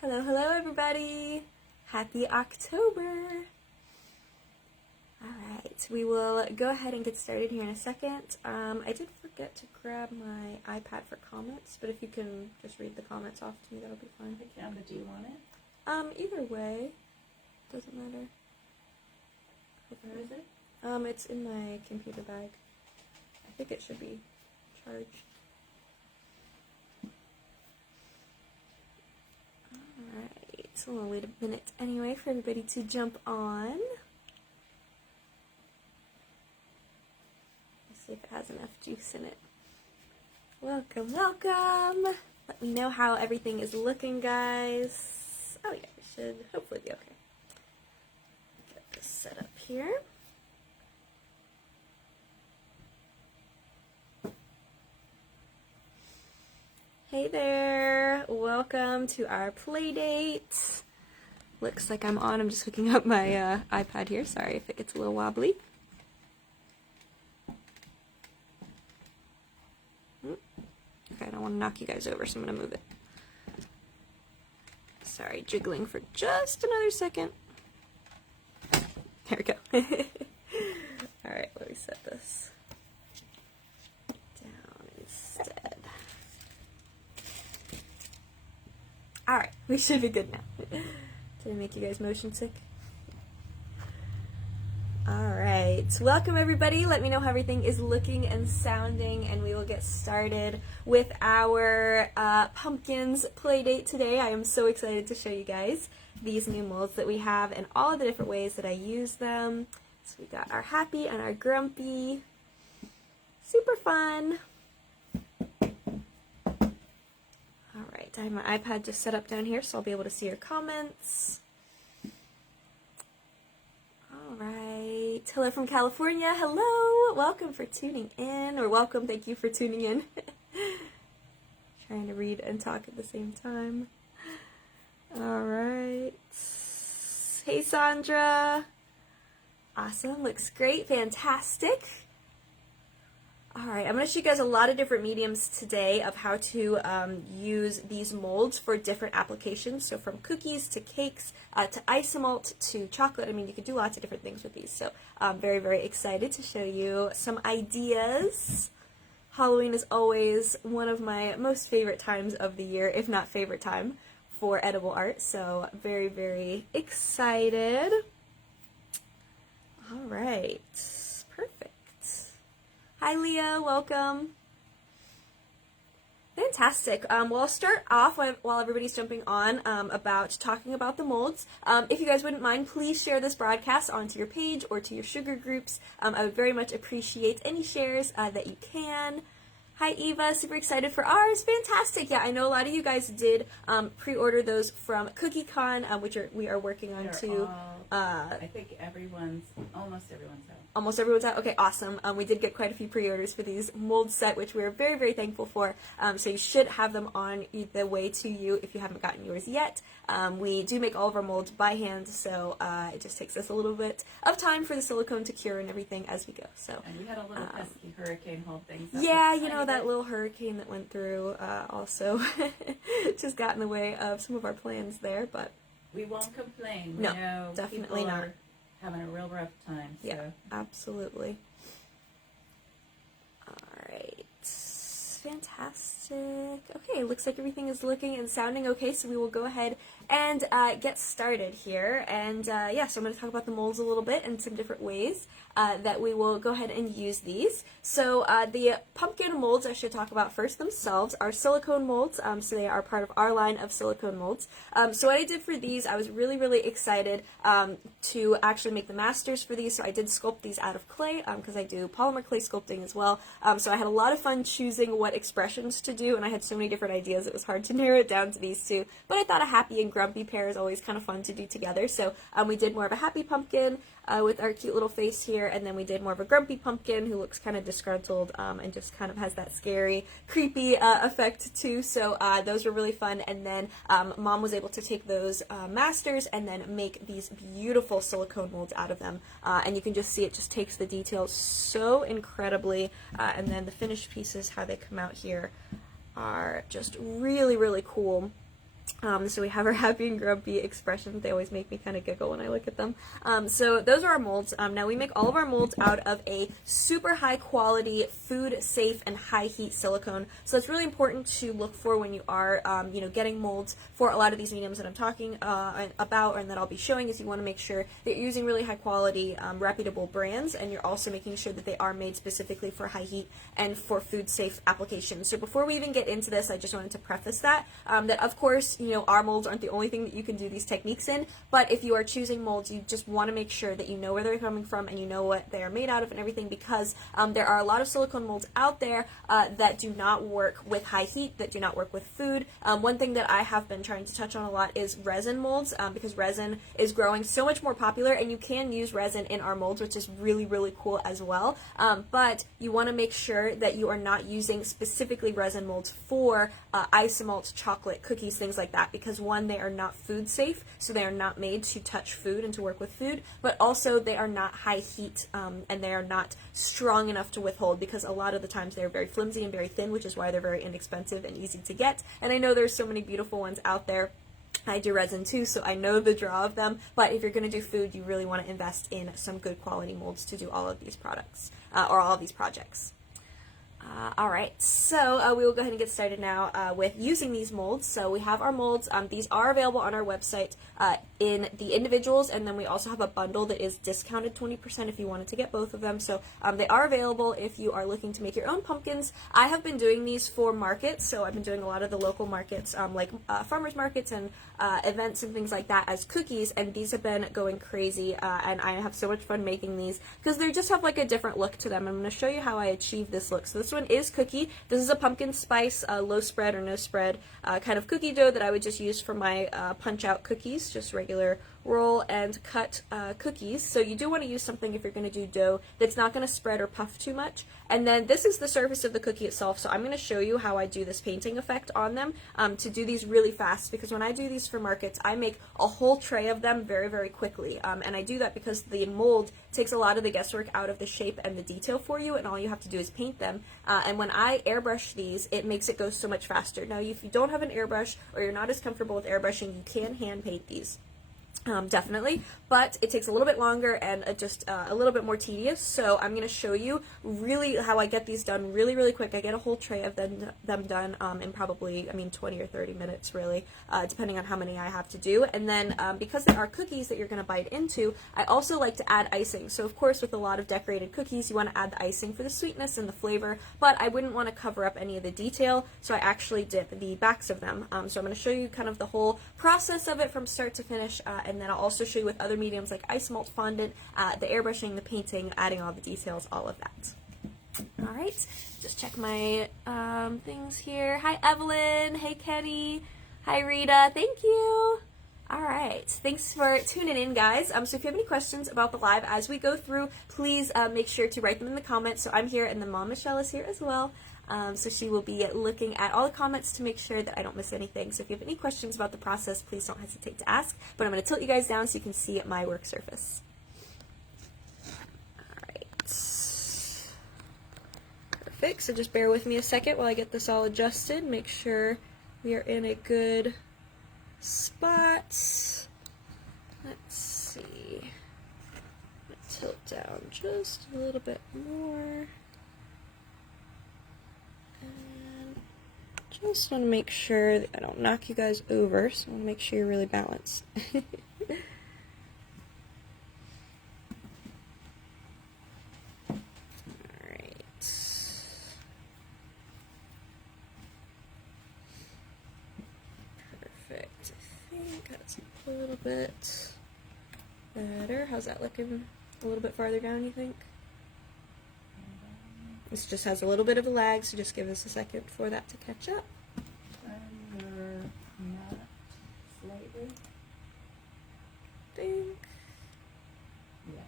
Hello, hello everybody! Happy October! Alright, we will go ahead and get started here in a second. I did forget to grab my iPad for comments, but if you can just read the comments off to me, that'll be fine. I can, but do you want it? Either way. Doesn't matter. Where is it? It's in my computer bag. I think it should be charged. Alright, so we'll wait a minute anyway for everybody to jump on. Let's see if it has enough juice in it. Welcome, welcome! Let me know how everything is looking, guys. Oh yeah, it should hopefully be okay. Get this set up here. Hey there! Welcome to our Playdate. Looks like I'm on. I'm just hooking up my iPad here. Sorry if it gets a little wobbly. Okay, I don't want to knock you guys over, so I'm going to move it. Sorry, jiggling for just another second. There we go. Alright, let me set this down instead. Alright, we should be good now. Did I make you guys motion sick? Alright, welcome everybody. Let me know how everything is looking and sounding, and we will get started with our pumpkins play date today. I am so excited to show you guys these new molds that we have and all the different ways that I use them. So we got our happy and our grumpy. Super fun. Alright, I have my iPad just set up down here so I'll be able to see your comments. Alright, hello from California, hello! Welcome for tuning in, or welcome, thank you for tuning in. Trying to read and talk at the same time. Alright. Hey Sandra! Awesome, looks great, fantastic. Alright, I'm going to show you guys a lot of different mediums today of how to use these molds for different applications. So from cookies to cakes to isomalt to chocolate. I mean, you can do lots of different things with these. So I'm very, very excited to show you some ideas. Halloween is always one of my most favorite times of the year, if not favorite time, for edible art. So very, very excited. Alright, perfect. Hi Leah, welcome. Fantastic. Well, I'll start off while everybody's jumping on about talking about the molds. If you guys wouldn't mind, please share this broadcast onto your page or to your sugar groups. I would very much appreciate any shares that you can. Hi Eva, super excited for ours. Fantastic. Yeah, I know a lot of you guys did pre-order those from CookieCon, which we are working on too. I think almost everyone's out. Almost everyone's out? Okay, awesome. We did get quite a few pre-orders for these mold set, which we're very, very thankful for. So you should have them on the way to you if you haven't gotten yours yet. We do make all of our molds by hand, so it just takes us a little bit of time for the silicone to cure and everything as we go. So, and we had a little pesky hurricane hold things up. Yeah, you know, that little hurricane that went through also just got in the way of some of our plans there, but we won't complain. No, we know definitely not. Having a real rough time. So. Yeah, absolutely. Alright, fantastic. Okay, looks like everything is looking and sounding okay, so we will go ahead and get started here. And yeah, so I'm going to talk about the molds a little bit and some different ways that we will go ahead and use these. So the pumpkin molds I should talk about first themselves are silicone molds, so they are part of our line of silicone molds. So what I did for these, I was really, really excited to actually make the masters for these, so I did sculpt these out of clay, because I do polymer clay sculpting as well. So I had a lot of fun choosing what expressions to do, and I had so many different ideas, it was hard to narrow it down to these two, but I thought a happy and grumpy pair is always kind of fun to do together, so we did more of a happy pumpkin with our cute little face here, and then we did more of a grumpy pumpkin who looks kind of disgruntled and just kind of has that scary, creepy effect too, so those were really fun. And then Mom was able to take those masters and then make these beautiful silicone molds out of them, and you can just see it just takes the details so incredibly, and then the finished pieces, how they come out here, are just really, really cool. So we have our happy and grumpy expressions. They always make me kind of giggle when I look at them. So those are our molds. Now we make all of our molds out of a super high quality, food safe, and high heat silicone. So it's really important to look for when you are, getting molds for a lot of these mediums that I'm talking about and that I'll be showing. Is you want to make sure that you're using really high quality, reputable brands, and you're also making sure that they are made specifically for high heat and for food safe applications. So before we even get into this, I just wanted to preface that of course, our molds aren't the only thing that you can do these techniques in, but if you are choosing molds, you just want to make sure that you know where they're coming from and you know what they are made out of and everything, because there are a lot of silicone molds out there that do not work with high heat, that do not work with food. One thing that I have been trying to touch on a lot is resin molds, because resin is growing so much more popular, and you can use resin in our molds, which is really, really cool as well. But you want to make sure that you are not using specifically resin molds for isomalt, chocolate, cookies, things like that, because one, they are not food safe, so they are not made to touch food and to work with food, but also they are not high heat, and they are not strong enough to withhold, because a lot of the times they're very flimsy and very thin, which is why they're very inexpensive and easy to get. And I know there's so many beautiful ones out there. I do resin too, so I know the draw of them, but if you're going to do food, you really want to invest in some good quality molds to do all of these products, or all of these projects. Alright, so we will go ahead and get started now with using these molds. So we have our molds. These are available on our website in the individuals, and then we also have a bundle that is discounted 20% if you wanted to get both of them. So they are available if you are looking to make your own pumpkins. I have been doing these for markets, so I've been doing a lot of the local markets, like farmers markets and events and things like that as cookies, and these have been going crazy, and I have so much fun making these because they just have like a different look to them. I'm going to show you how I achieve this look. So this one is cookie. This is a pumpkin spice, low spread or no spread kind of cookie dough that I would just use for my punch out cookies, just regular roll and cut cookies. So you do want to use something if you're going to do dough that's not going to spread or puff too much. And then this is the surface of the cookie itself, so I'm going to show you how I do this painting effect on them to do these really fast, because when I do these for markets, I make a whole tray of them very, very quickly. And I do that because the mold takes a lot of the guesswork out of the shape and the detail for you, and all you have to do is paint them. And when I airbrush these, it makes it go so much faster. Now, if you don't have an airbrush or you're not as comfortable with airbrushing, you can hand paint these. Definitely, but it takes a little bit longer and just a little bit more tedious, so I'm going to show you really how I get these done really, really quick. I get a whole tray of them done in probably, 20 or 30 minutes, really, depending on how many I have to do. And then because there are cookies that you're going to bite into, I also like to add icing. So of course, with a lot of decorated cookies, you want to add the icing for the sweetness and the flavor, but I wouldn't want to cover up any of the detail, so I actually dip the backs of them. So I'm going to show you kind of the whole process of it from start to finish, and then I'll also show you with other mediums like ice malt fondant, the airbrushing, the painting, adding all the details, all of that. Alright, just check my things here. Hi Evelyn, hey Kenny, hi Rita, thank you. Alright, thanks for tuning in, guys. So if you have any questions about the live as we go through, please make sure to write them in the comments. So I'm here, and then Mom Michelle is here as well. So she will be looking at all the comments to make sure that I don't miss anything. So if you have any questions about the process, please don't hesitate to ask. But I'm going to tilt you guys down so you can see my work surface. Alright. Perfect. So just bear with me a second while I get this all adjusted. Make sure we are in a good spot. Let's see. Tilt down just a little bit more. Just want to make sure that I don't knock you guys over, so I want to make sure you're really balanced. Alright. Perfect. I think that's a little bit better. How's that looking? A little bit farther down, you think? This just has a little bit of a lag, so just give us a second for that to catch up. Not slightly. Think. Yeah.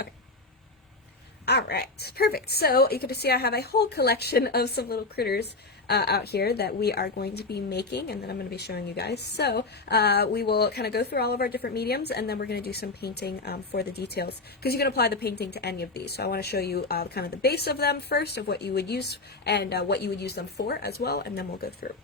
Okay. Alright, perfect. So you can see I have a whole collection of some little critters out here that we are going to be making, and then I'm going to be showing you guys. So we will kind of go through all of our different mediums, and then we're going to do some painting for the details, because you can apply the painting to any of these. So I want to show you kind of the base of them first, of what you would use and what you would use them for as well, and then we'll go through.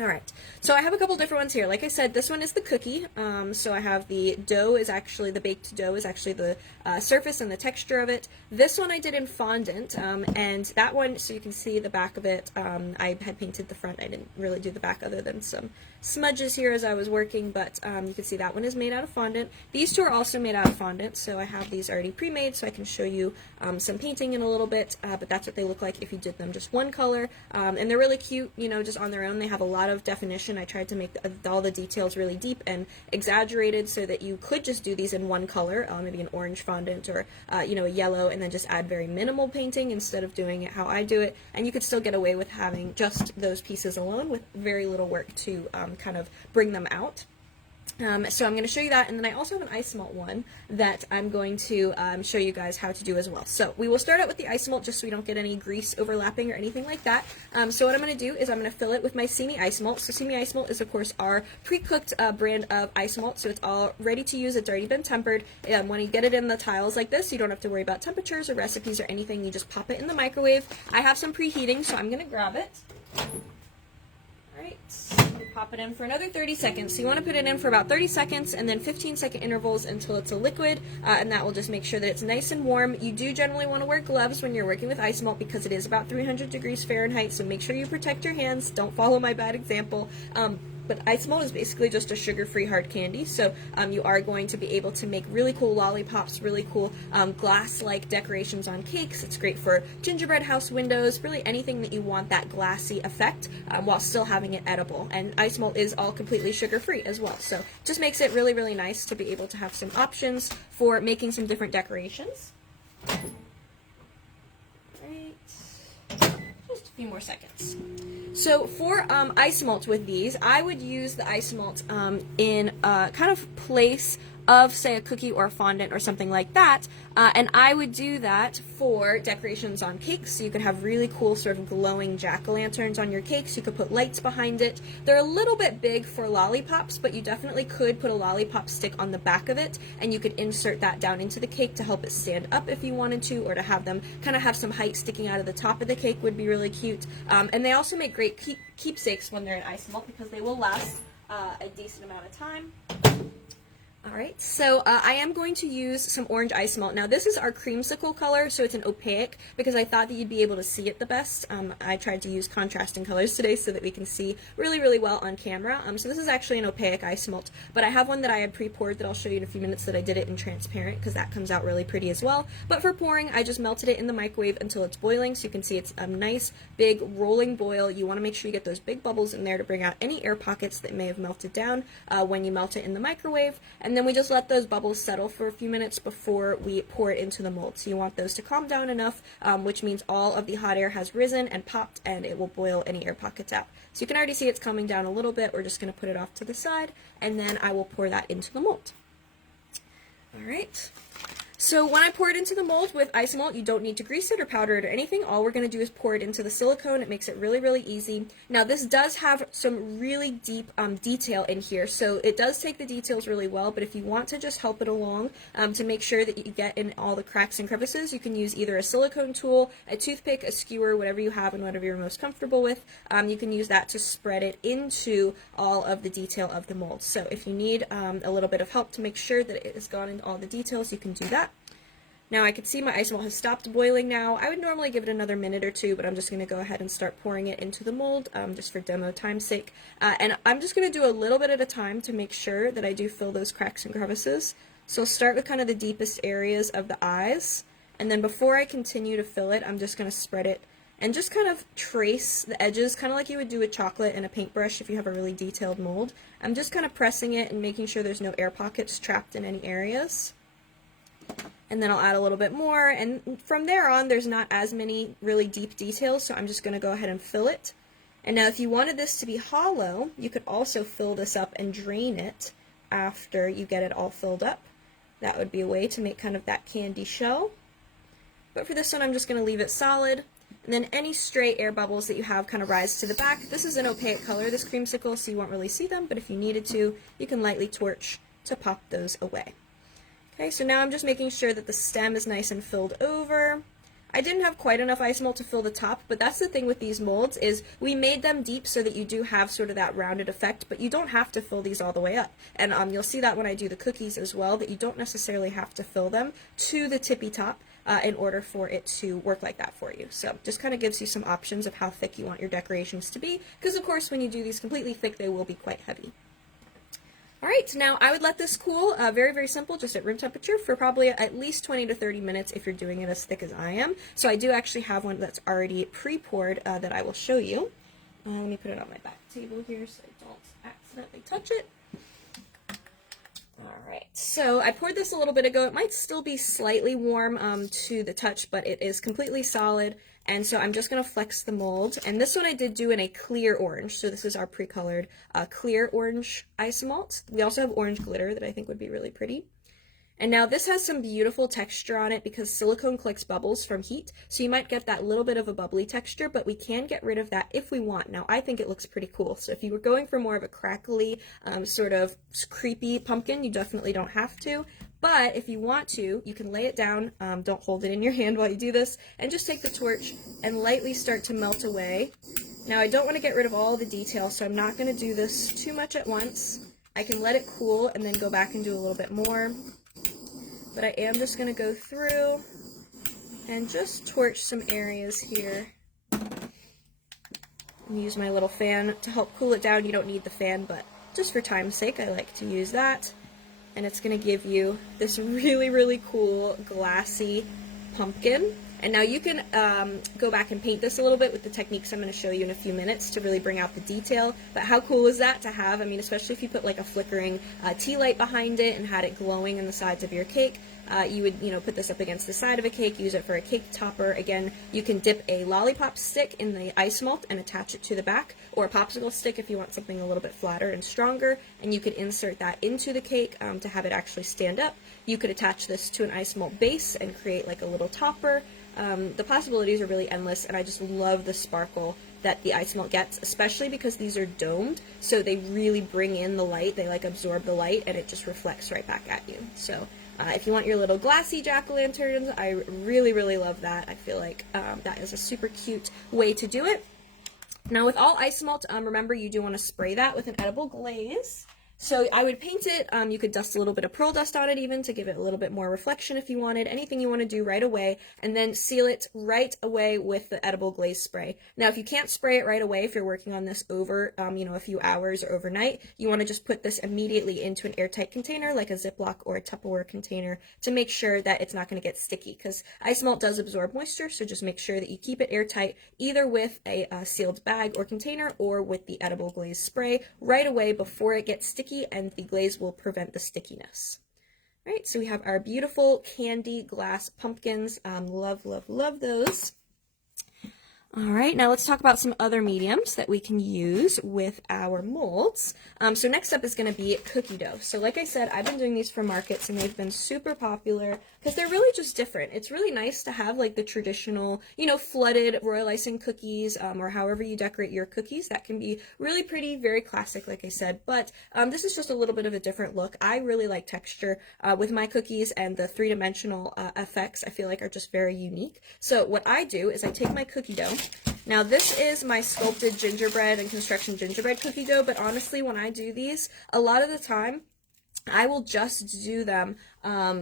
Alright, so I have a couple different ones here. Like I said, this one is the cookie. So I have the dough is actually, the baked dough is actually the surface and the texture of it. This one I did in fondant, and that one, so you can see the back of it, I had painted the front. I didn't really do the back other than some smudges here as I was working, but you can see that one is made out of fondant. These two are also made out of fondant, so I have these already pre-made so I can show you some painting in a little bit, but that's what they look like if you did them just one color. And they're really cute, you know, just on their own. They have a lot of definition. I tried to make all the details really deep and exaggerated so that you could just do these in one color, maybe an orange fondant or you know, a yellow, and then just add very minimal painting instead of doing it how I do it, and you could still get away with having just those pieces alone with very little work to kind of bring them out. So I'm going to show you that, and then I also have an ice melt one that I'm going to show you guys how to do as well. So we will start out with the ice melt just so we don't get any grease overlapping or anything like that. So what I'm going to do is I'm going to fill it with my Simi ice malt. So Simi ice malt is of course our pre-cooked brand of ice malt, so it's all ready to use. It's already been tempered. When you get it in the tiles like this, you don't have to worry about temperatures or recipes or anything. You just pop it in the microwave. I have some preheating, so I'm going to grab it. Alright, pop it in for another 30 seconds. So you want to put it in for about 30 seconds and then 15-second intervals until it's a liquid, and that will just make sure that it's nice and warm. You do generally want to wear gloves when you're working with ice malt because it is about 300 degrees Fahrenheit, so make sure you protect your hands. Don't follow my bad example. But ice malt is basically just a sugar-free hard candy, so you are going to be able to make really cool lollipops, really cool glass-like decorations on cakes. It's great for gingerbread house windows, really anything that you want that glassy effect while still having it edible. And ice malt is all completely sugar-free as well, so it just makes it really, really nice to be able to have some options for making some different decorations. Right. Just a few more seconds. So for ice malt with these, I would use the ice malt in a kind of place of, say, a cookie or a fondant or something like that, and I would do that for decorations on cakes, so you could have really cool sort of glowing jack-o'-lanterns on your cakes. You could put lights behind it. They're a little bit big for lollipops, but you definitely could put a lollipop stick on the back of it, and you could insert that down into the cake to help it stand up if you wanted to, or to have them kind of have some height sticking out of the top of the cake would be really cute. And they also make great keepsakes when they're in ice malt because they will last a decent amount of time. Alright, so I am going to use some orange ice malt. Now this is our creamsicle color, so it's an opaque, because I thought that you'd be able to see it the best. I tried to use contrasting colors today so that we can see really, really well on camera. So this is actually an opaque ice malt, but I have one that I had pre-poured that I'll show you in a few minutes that I did it in transparent, because that comes out really pretty as well. But for pouring, I just melted it in the microwave until it's boiling, so you can see it's a nice, big, rolling boil. You want to make sure you get those big bubbles in there to bring out any air pockets that may have melted down when you melt it in the microwave. And then we just let those bubbles settle for a few minutes before we pour it into the mold. So you want those to calm down enough, which means all of the hot air has risen and popped, and it will boil any air pockets out. So you can already see it's calming down a little bit. We're just going to put it off to the side, and then I will pour that into the mold. Alright. So when I pour it into the mold with ice malt, you don't need to grease it or powder it or anything. All we're going to do is pour it into the silicone. It makes it really, really easy. Now this does have some really deep detail in here, so it does take the details really well, but if you want to just help it along to make sure that you get in all the cracks and crevices, you can use either a silicone tool, a toothpick, a skewer, whatever you have and whatever you're most comfortable with. You can use that to spread it into all of the detail of the mold. So if you need a little bit of help to make sure that it has gone into all the details, you can do that. Now I can see my ice malt has stopped boiling now. I would normally give it another minute or two, but I'm just going to go ahead and start pouring it into the mold just for demo time's sake. And I'm just going to do a little bit at a time to make sure that I do fill those cracks and crevices. So I'll start with kind of the deepest areas of the eyes, and then before I continue to fill it, I'm just going to spread it and just kind of trace the edges, kind of like you would do with chocolate and a paintbrush if you have a really detailed mold. I'm just kind of pressing it and making sure there's no air pockets trapped in any areas. And then I'll add a little bit more, and from there on there's not as many really deep details, so I'm just going to go ahead and fill it. And now if you wanted this to be hollow, you could also fill this up and drain it after you get it all filled up. That would be a way to make kind of that candy shell. But for this one I'm just going to leave it solid, and then any stray air bubbles that you have kind of rise to the back. This is an opaque color, this creamsicle, so you won't really see them, but if you needed to, you can lightly torch to pop those away. Okay, so now I'm just making sure that the stem is nice and filled over. I didn't have quite enough ice melt to fill the top, but that's the thing with these molds is we made them deep so that you do have sort of that rounded effect, but you don't have to fill these all the way up. And you'll see that when I do the cookies as well, that you don't necessarily have to fill them to the tippy top in order for it to work like that for you. So just kind of gives you some options of how thick you want your decorations to be, because of course when you do these completely thick, they will be quite heavy. Alright, now I would let this cool, very, very simple, just at room temperature for probably at least 20 to 30 minutes if you're doing it as thick as I am. So I do actually have one that's already pre-poured that I will show you. Let me put it on my back table here so I don't accidentally touch it. Alright, so I poured this a little bit ago. It might still be slightly warm to the touch, but it is completely solid. And so I'm just going to flex the mold. And this one I did do in a clear orange. So this is our pre-colored clear orange ice malt. We also have orange glitter that I think would be really pretty. And now this has some beautiful texture on it because silicone collects bubbles from heat. So you might get that little bit of a bubbly texture, but we can get rid of that if we want. Now I think it looks pretty cool. So if you were going for more of a crackly, sort of creepy pumpkin, you definitely don't have to. But if you want to, you can lay it down, don't hold it in your hand while you do this, and just take the torch and lightly start to melt away. Now I don't want to get rid of all the detail, so I'm not going to do this too much at once. I can let it cool and then go back and do a little bit more. But I am just going to go through and just torch some areas here. And use my little fan to help cool it down. You don't need the fan, but just for time's sake, I like to use that. And it's going to give you this really, really cool glassy pumpkin. And now you can go back and paint this a little bit with the techniques I'm going to show you in a few minutes to really bring out the detail. But how cool is that to have? I mean, especially if you put like a flickering tea light behind it and had it glowing in the sides of your cake. You would, put this up against the side of a cake, use it for a cake topper. Again, you can dip a lollipop stick in the ice malt and attach it to the back, or a popsicle stick if you want something a little bit flatter and stronger, and you could insert that into the cake to have it actually stand up. You could attach this to an ice malt base and create like a little topper. The possibilities are really endless, and I just love the sparkle that the ice melt gets, especially because these are domed, so they really bring in the light, they like absorb the light, and it just reflects right back at you. So if you want your little glassy jack-o'-lanterns, I really, really love that. I feel like that is a super cute way to do it. Now with all ice melt, remember you do want to spray that with an edible glaze. So I would paint it, you could dust a little bit of pearl dust on it even to give it a little bit more reflection if you wanted, anything you want to do right away, and then seal it right away with the edible glaze spray. Now if you can't spray it right away, if you're working on this over, a few hours or overnight, you want to just put this immediately into an airtight container like a Ziploc or a Tupperware container to make sure that it's not going to get sticky, because ice melt does absorb moisture, so just make sure that you keep it airtight either with a sealed bag or container or with the edible glaze spray right away before it gets sticky, and the glaze will prevent the stickiness. All right, so we have our beautiful candy glass pumpkins. Love, love, love those. All right, now let's talk about some other mediums that we can use with our molds. So next up is going to be cookie dough. So like I said, I've been doing these for markets and they've been super popular because they're really just different. It's really nice to have like the traditional, flooded royal icing cookies or however you decorate your cookies. That can be really pretty, very classic, like I said, but this is just a little bit of a different look. I really like texture with my cookies, and the three-dimensional effects I feel like are just very unique. So what I do is I take my cookie dough. Now this is my sculpted gingerbread and construction gingerbread cookie dough, but honestly when I do these, a lot of the time I will just do them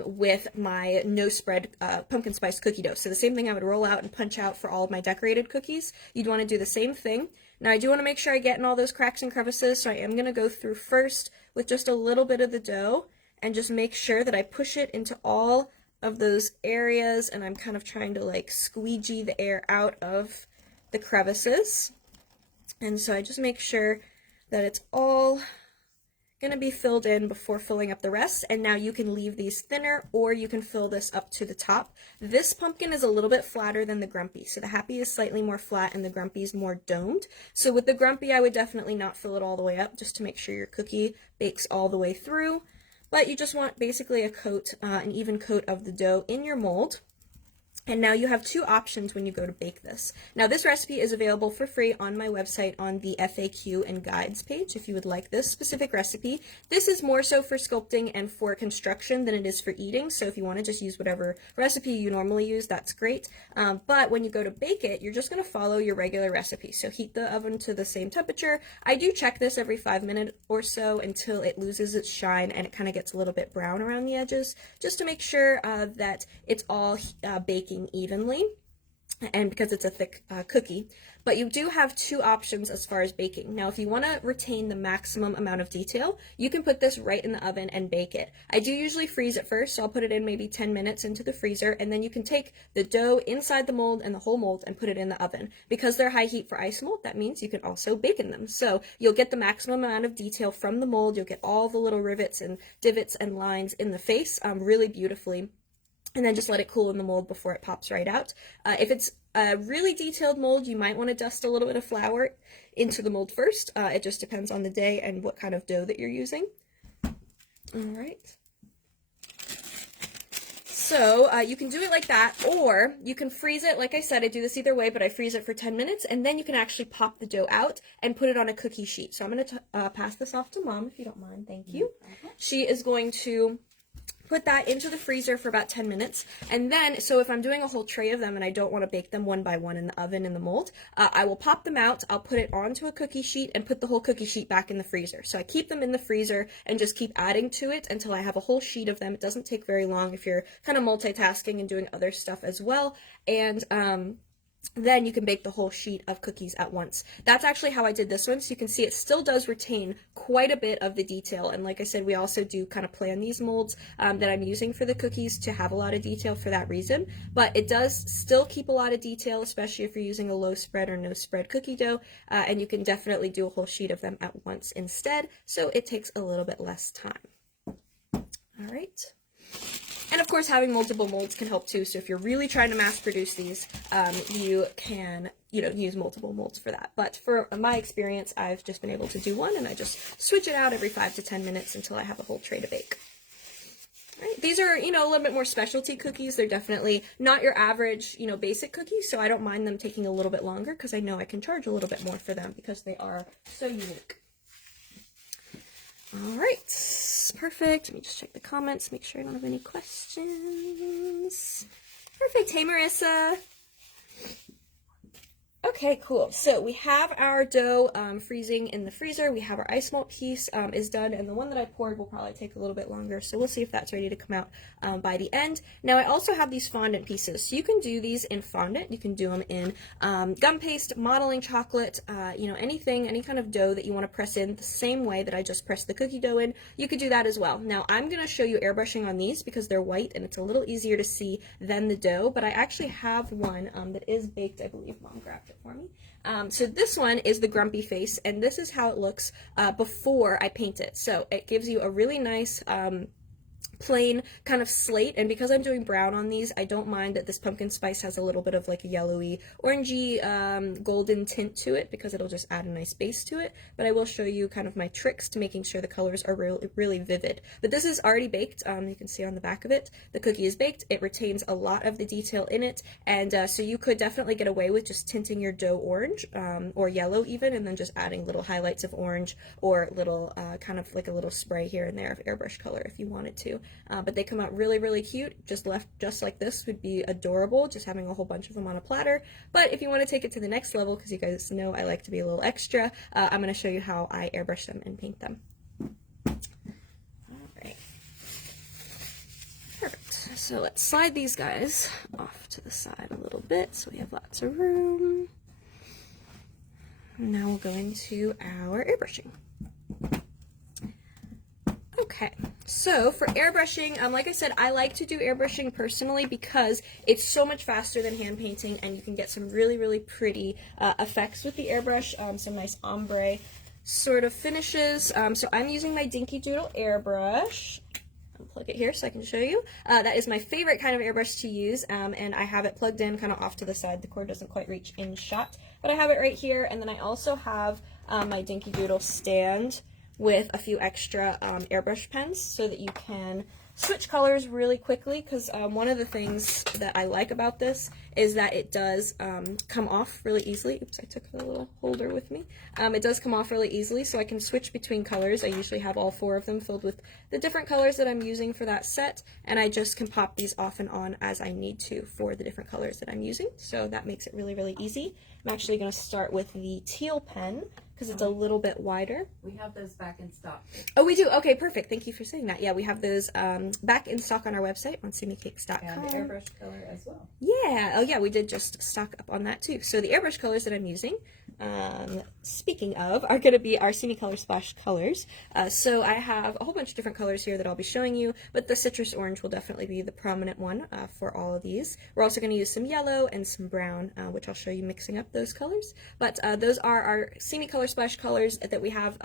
with my no spread pumpkin spice cookie dough. So the same thing I would roll out and punch out for all of my decorated cookies. You'd want to do the same thing. Now I do want to make sure I get in all those cracks and crevices, so I am going to go through first with just a little bit of the dough and just make sure that I push it into all of those areas, and I'm kind of trying to like squeegee the air out of the crevices. And so I just make sure that it's all going to be filled in before filling up the rest. And now you can leave these thinner, or you can fill this up to the top. This pumpkin is a little bit flatter than the grumpy, so the happy is slightly more flat and the grumpy is more domed. So with the grumpy I would definitely not fill it all the way up, just to make sure your cookie bakes all the way through. But you just want basically a coat, an even coat of the dough in your mold. And now you have two options when you go to bake this. Now this recipe is available for free on my website on the FAQ and guides page if you would like this specific recipe. This is more so for sculpting and for construction than it is for eating, so if you want to just use whatever recipe you normally use, that's great. But when you go to bake it, you're just going to follow your regular recipe. So heat the oven to the same temperature. I do check this every 5 minutes or so until it loses its shine and it kind of gets a little bit brown around the edges, just to make sure that it's all baking evenly, and because it's a thick cookie. But you do have two options as far as baking. Now if you want to retain the maximum amount of detail, you can put this right in the oven and bake it. I do usually freeze it first, so I'll put it in maybe 10 minutes into the freezer, and then you can take the dough inside the mold and the whole mold and put it in the oven. Because they're high heat for ice mold, that means you can also bake in them. So you'll get the maximum amount of detail from the mold, you'll get all the little rivets and divots and lines in the face really beautifully. And then just let it cool in the mold before it pops right out. If it's a really detailed mold, you might want to dust a little bit of flour into the mold first. It just depends on the day and what kind of dough that you're using. All right. So you can do it like that, or you can freeze it. Like I said, I do this either way, but I freeze it for 10 minutes, and then you can actually pop the dough out and put it on a cookie sheet. So I'm going to pass this off to Mom, if you don't mind. Thank you. She is going to put that into the freezer for about 10 minutes, and then, so if I'm doing a whole tray of them and I don't want to bake them one by one in the oven in the mold, I will pop them out, I'll put it onto a cookie sheet and put the whole cookie sheet back in the freezer. So I keep them in the freezer and just keep adding to it until I have a whole sheet of them. It doesn't take very long if you're kind of multitasking and doing other stuff as well, and then you can bake the whole sheet of cookies at once. That's actually how I did this one, so you can see it still does retain quite a bit of the detail, and like I said, we also do kind of plan these molds that I'm using for the cookies to have a lot of detail for that reason, but it does still keep a lot of detail, especially if you're using a low spread or no spread cookie dough, and you can definitely do a whole sheet of them at once instead, so it takes a little bit less time. All right. And of course, having multiple molds can help too. So if you're really trying to mass produce these, you can, use multiple molds for that. But for my experience, I've just been able to do one, and I just switch it out every 5 to 10 minutes until I have a whole tray to bake. All right. These are, a little bit more specialty cookies. They're definitely not your average, basic cookies. So I don't mind them taking a little bit longer because I know I can charge a little bit more for them because they are so unique. All right, perfect. Let me just check the comments, make sure I don't have any questions. Perfect. Hey, Marissa. Okay, cool. So we have our dough freezing in the freezer. We have our ice malt piece is done, and the one that I poured will probably take a little bit longer, so we'll see if that's ready to come out by the end. Now, I also have these fondant pieces, so you can do these in fondant. You can do them in gum paste, modeling chocolate, anything, any kind of dough that you want to press in the same way that I just pressed the cookie dough in. You could do that as well. Now, I'm going to show you airbrushing on these because they're white and it's a little easier to see than the dough, but I actually have one that is baked. I believe Mom grabbed it for me. So this one is the grumpy face, and this is how it looks before I paint it. So it gives you a really nice plain kind of slate, and because I'm doing brown on these, I don't mind that this pumpkin spice has a little bit of like a yellowy, orangey, golden tint to it because it'll just add a nice base to it, but I will show you kind of my tricks to making sure the colors are really vivid. But this is already baked. You can see on the back of it, the cookie is baked. It retains a lot of the detail in it, and so you could definitely get away with just tinting your dough orange or yellow even, and then just adding little highlights of orange or little kind of like a little spray here and there of airbrush color if you wanted to. But they come out really cute. Just left just like this would be adorable, just having a whole bunch of them on a platter. But if you want to take it to the next level, because you guys know I like to be a little extra, I'm going to show you how I airbrush them and paint them. Alright. Perfect. So let's slide these guys off to the side a little bit so we have lots of room. Now we'll go into our airbrushing. Okay, so for airbrushing, like I said, I like to do airbrushing personally because it's so much faster than hand painting, and you can get some really pretty effects with the airbrush, some nice ombre sort of finishes. So I'm using my Dinky Doodle airbrush. I'll plug it here so I can show you. That is my favorite kind of airbrush to use, and I have it plugged in kind of off to the side. The cord doesn't quite reach in shot, but I have it right here, and then I also have my Dinky Doodle stand with a few extra airbrush pens so that you can switch colors really quickly because one of the things that I like about this is that it does come off really easily. Oops, I took the little holder with me. It does come off really easily, so I can switch between colors. I usually have all 4 of them filled with the different colors that I'm using for that set, and I just can pop these off and on as I need to for the different colors that I'm using, so that makes it really, really easy. I'm actually going to start with the teal pen because it's a little bit wider. We have those back in stock. Oh, we do? Okay, perfect. Thank you for saying that. Yeah, we have those back in stock on our website on simicakes.com. And the airbrush color as well. Yeah. Oh, yeah, we did just stock up on that too. So the airbrush colors that I'm using, speaking of, are going to be our Simi Color Splash colors. So I have a whole bunch of different colors here that I'll be showing you, but the citrus orange will definitely be the prominent one for all of these. We're also going to use some yellow and some brown, which I'll show you mixing up those colors. But those are our Simi Color Splash colors that we have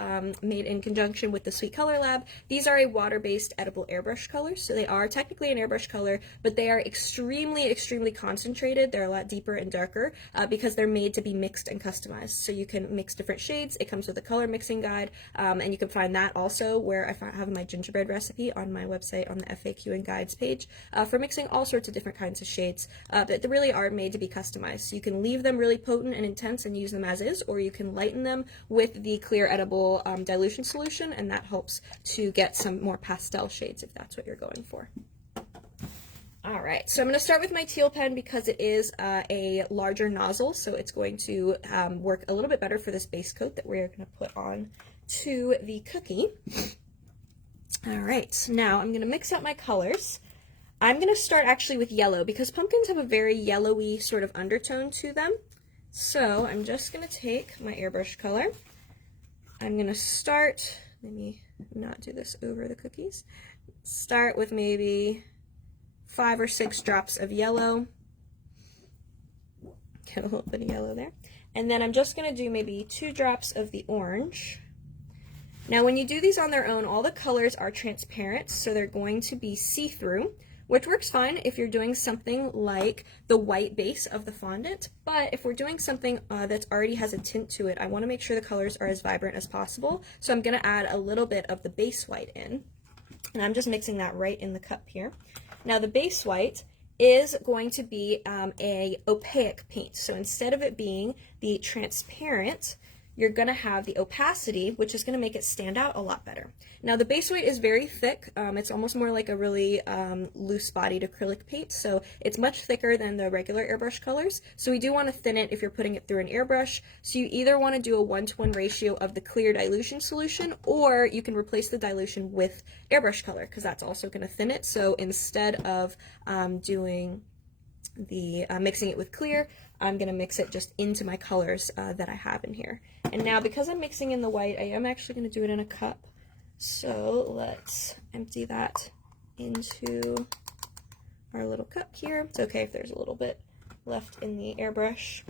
made in conjunction with the Sweet Color Lab. These are a water-based edible airbrush colors, so they are technically an airbrush color, but they are extremely, extremely concentrated. They're a lot deeper and darker because they're made to be mixed and customized. So you can mix different shades. It comes with a color mixing guide, and you can find that also where I have my gingerbread recipe on my website on the FAQ and guides page for mixing all sorts of different kinds of shades that they really are made to be customized. So you can leave them really potent and intense and use them as is, or you can lighten them with the clear edible dilution solution, and that helps to get some more pastel shades if that's what you're going for. All right, so I'm going to start with my teal pen because it is a larger nozzle, so it's going to work a little bit better for this base coat that we're going to put on to the cookie. All right, now I'm going to mix up my colors. I'm going to start actually with yellow because pumpkins have a very yellowy sort of undertone to them. So I'm just going to take my airbrush color. I'm going to start, let me not do this over the cookies, start with maybe 5 or 6 drops of yellow. Get a little bit of yellow there. And then I'm just going to do maybe 2 drops of the orange. Now when you do these on their own, all the colors are transparent, so they're going to be see-through, which works fine if you're doing something like the white base of the fondant, but if we're doing something that already has a tint to it, I want to make sure the colors are as vibrant as possible, so I'm going to add a little bit of the base white in, and I'm just mixing that right in the cup here. Now the base white is going to be a opaque paint, so instead of it being the transparent, you're going to have the opacity, which is going to make it stand out a lot better. Now the base white is very thick. It's almost more like a really loose-bodied acrylic paint, so it's much thicker than the regular airbrush colors. So we do want to thin it if you're putting it through an airbrush. So you either want to do a 1-to-1 ratio of the clear dilution solution, or you can replace the dilution with airbrush color, because that's also going to thin it. So instead of doing the mixing it with clear, I'm going to mix it just into my colors that I have in here. And now because I'm mixing in the white, I am actually going to do it in a cup. So let's empty that into our little cup here. It's okay if there's a little bit left in the airbrush.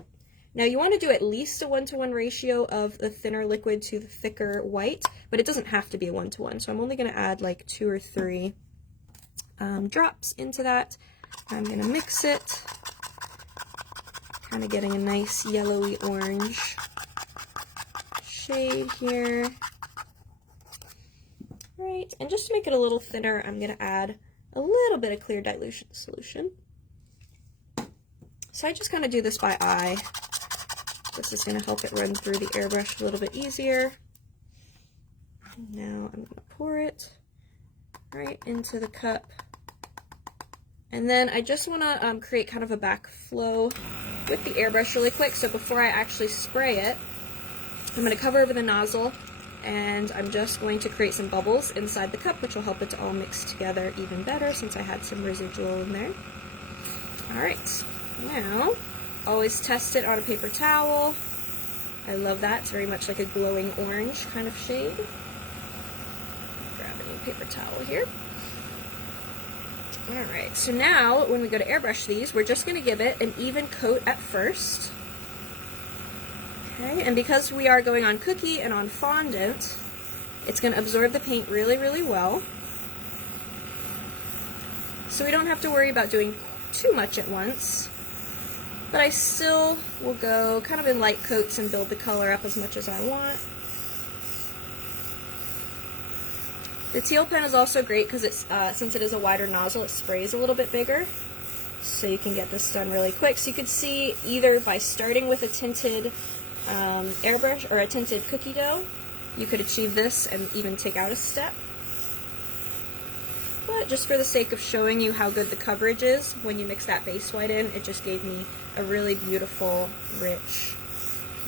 Now you want to do at least a 1-to-1 ratio of the thinner liquid to the thicker white, but it doesn't have to be a 1-to-1. So I'm only going to add like 2 or 3 drops into that. I'm going to mix it, kind of getting a nice yellowy orange shade here. Right, and just to make it a little thinner, I'm going to add a little bit of clear dilution solution. So I just kind of do this by eye. This is going to help it run through the airbrush a little bit easier. Now I'm going to pour it right into the cup. And then I just want to create kind of a backflow with the airbrush really quick. So before I actually spray it, I'm going to cover over the nozzle, and I'm just going to create some bubbles inside the cup, which will help it to all mix together even better since I had some residual in there. Alright, now always test it on a paper towel. I love that. It's very much like a glowing orange kind of shade. Grab a new paper towel here. Alright, so now when we go to airbrush these, we're just going to give it an even coat at first. Okay, and because we are going on cookie and on fondant, it's going to absorb the paint really, really well. So we don't have to worry about doing too much at once. But I still will go kind of in light coats and build the color up as much as I want. The teal pen is also great because it's since it is a wider nozzle, it sprays a little bit bigger, so you can get this done really quick. So you could see either by starting with a tinted airbrush or a tinted cookie dough, you could achieve this and even take out a step. But just for the sake of showing you how good the coverage is, when you mix that base white in, it just gave me a really beautiful, rich,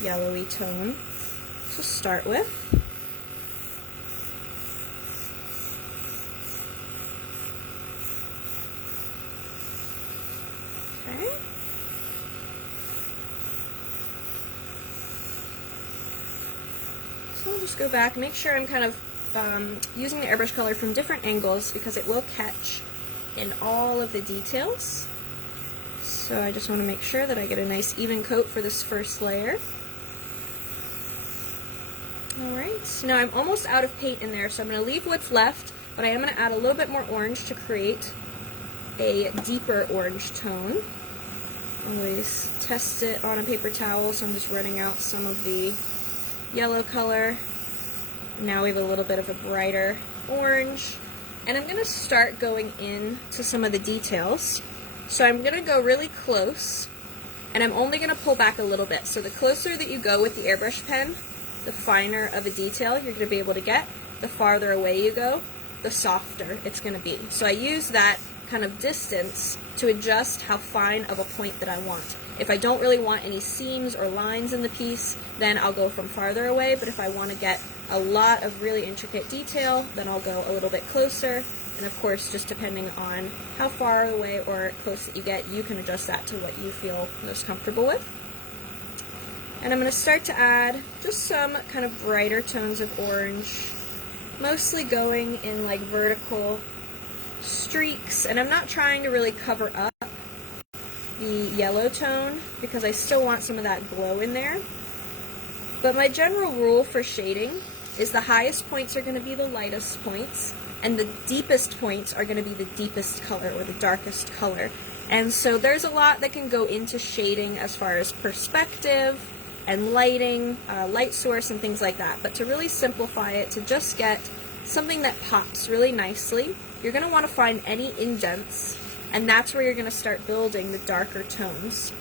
yellowy tone to start with. Okay. So I'll just go back and make sure I'm kind of using the airbrush color from different angles because it will catch in all of the details. So I just want to make sure that I get a nice even coat for this first layer. Alright, now I'm almost out of paint in there, so I'm going to leave what's left, but I am going to add a little bit more orange to create a deeper orange tone. Always test it on a paper towel, so I'm just running out some of the yellow color. Now we have a little bit of a brighter orange, and I'm going to start going into some of the details. So I'm going to go really close, and I'm only going to pull back a little bit. So the closer that you go with the airbrush pen, the finer of a detail you're going to be able to get. The farther away you go, the softer it's going to be. So I use that kind of distance to adjust how fine of a point that I want. If I don't really want any seams or lines in the piece, then I'll go from farther away, but if I want to get a lot of really intricate detail, then I'll go a little bit closer. And of course, just depending on how far away or close that you get, you can adjust that to what you feel most comfortable with. And I'm going to start to add just some kind of brighter tones of orange, mostly going in like vertical streaks, and I'm not trying to really cover up the yellow tone because I still want some of that glow in there. But my general rule for shading is the highest points are going to be the lightest points, and the deepest points are going to be the deepest color or the darkest color. And so there's a lot that can go into shading as far as perspective and lighting, light source and things like that. But to really simplify it, to just get something that pops really nicely, you're going to want to find any indents, and that's where you're going to start building the darker tones.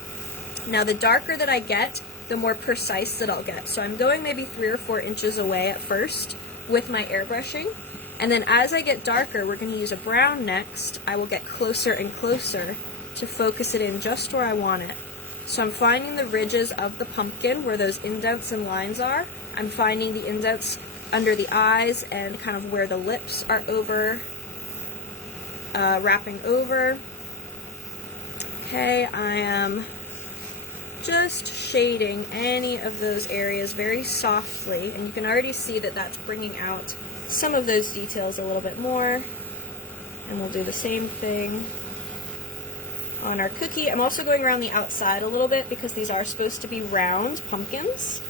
Now the darker that I get, the more precise that I'll get. So I'm going maybe 3 or 4 inches away at first with my airbrushing, and then as I get darker, we're going to use a brown next. I will get closer and closer to focus it in just where I want it. So I'm finding the ridges of the pumpkin where those indents and lines are. I'm finding the indents under the eyes and kind of where the lips are over, wrapping over. Okay, I am just shading any of those areas very softly, and you can already see that that's bringing out some of those details a little bit more. And we'll do the same thing on our cookie. I'm also going around the outside a little bit because these are supposed to be round pumpkins.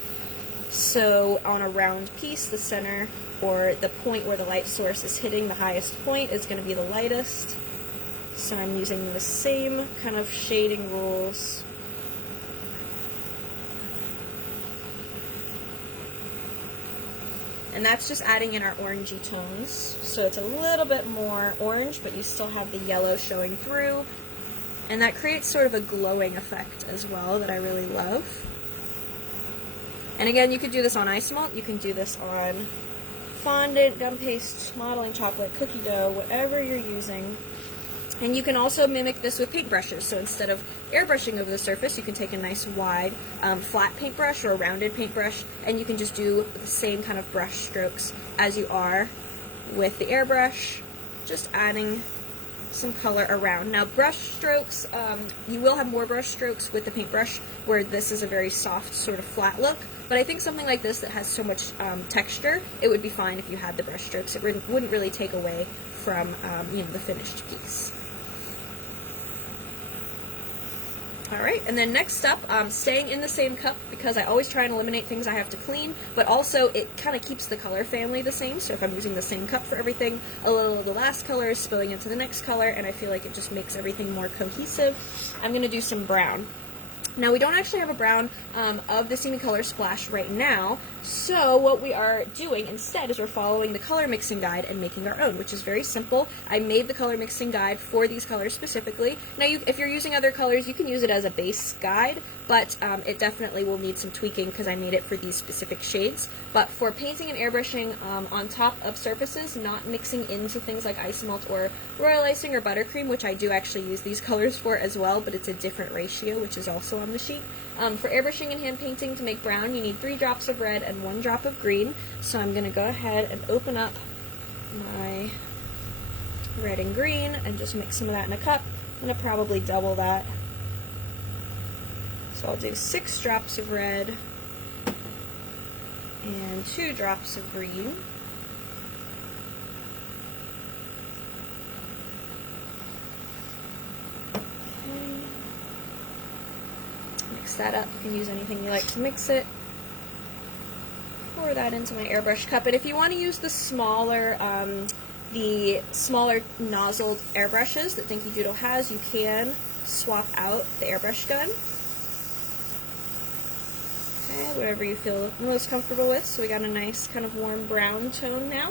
So on a round piece, the center or the point where the light source is hitting the highest point is going to be the lightest. So I'm using the same kind of shading rules. And that's just adding in our orangey tones. So it's a little bit more orange, but you still have the yellow showing through. And that creates sort of a glowing effect as well that I really love. And again, you could do this on ice melt, you can do this on fondant, gum paste, modeling chocolate, cookie dough, whatever you're using. And you can also mimic this with paintbrushes. So instead of airbrushing over the surface, you can take a nice wide flat paintbrush or a rounded paintbrush, and you can just do the same kind of brush strokes as you are with the airbrush, just adding some color around. Now brush strokes, you will have more brush strokes with the paintbrush where this is a very soft sort of flat look, but I think something like this that has so much texture, it would be fine if you had the brush strokes. It wouldn't really take away from the finished piece. Alright, and then next up, staying in the same cup because I always try and eliminate things I have to clean, but also it kind of keeps the color family the same, so if I'm using the same cup for everything, a little of the last color is spilling into the next color, and I feel like it just makes everything more cohesive. I'm going to do some brown. Now, we don't actually have a brown of the Simi color splash right now, so what we are doing instead is we're following the color mixing guide and making our own, which is very simple. I made the color mixing guide for these colors specifically. Now, if you're using other colors, you can use it as a base guide, but it definitely will need some tweaking because I made it for these specific shades. But for painting and airbrushing on top of surfaces, not mixing into things like ice melt or royal icing or buttercream, which I do actually use these colors for as well, but it's a different ratio, which is also on the sheet. For airbrushing and hand painting to make brown, you need 3 drops of red and 1 drop of green. So I'm going to go ahead and open up my red and green and just mix some of that in a cup. I'm going to probably double that. So I'll do 6 drops of red and 2 drops of green. Mix that up. You can use anything you like to mix it. Pour that into my airbrush cup. And if you want to use the smaller nozzled airbrushes that Dinky Doodle has, you can swap out the airbrush gun. Okay, whatever you feel most comfortable with. So we got a nice kind of warm brown tone now.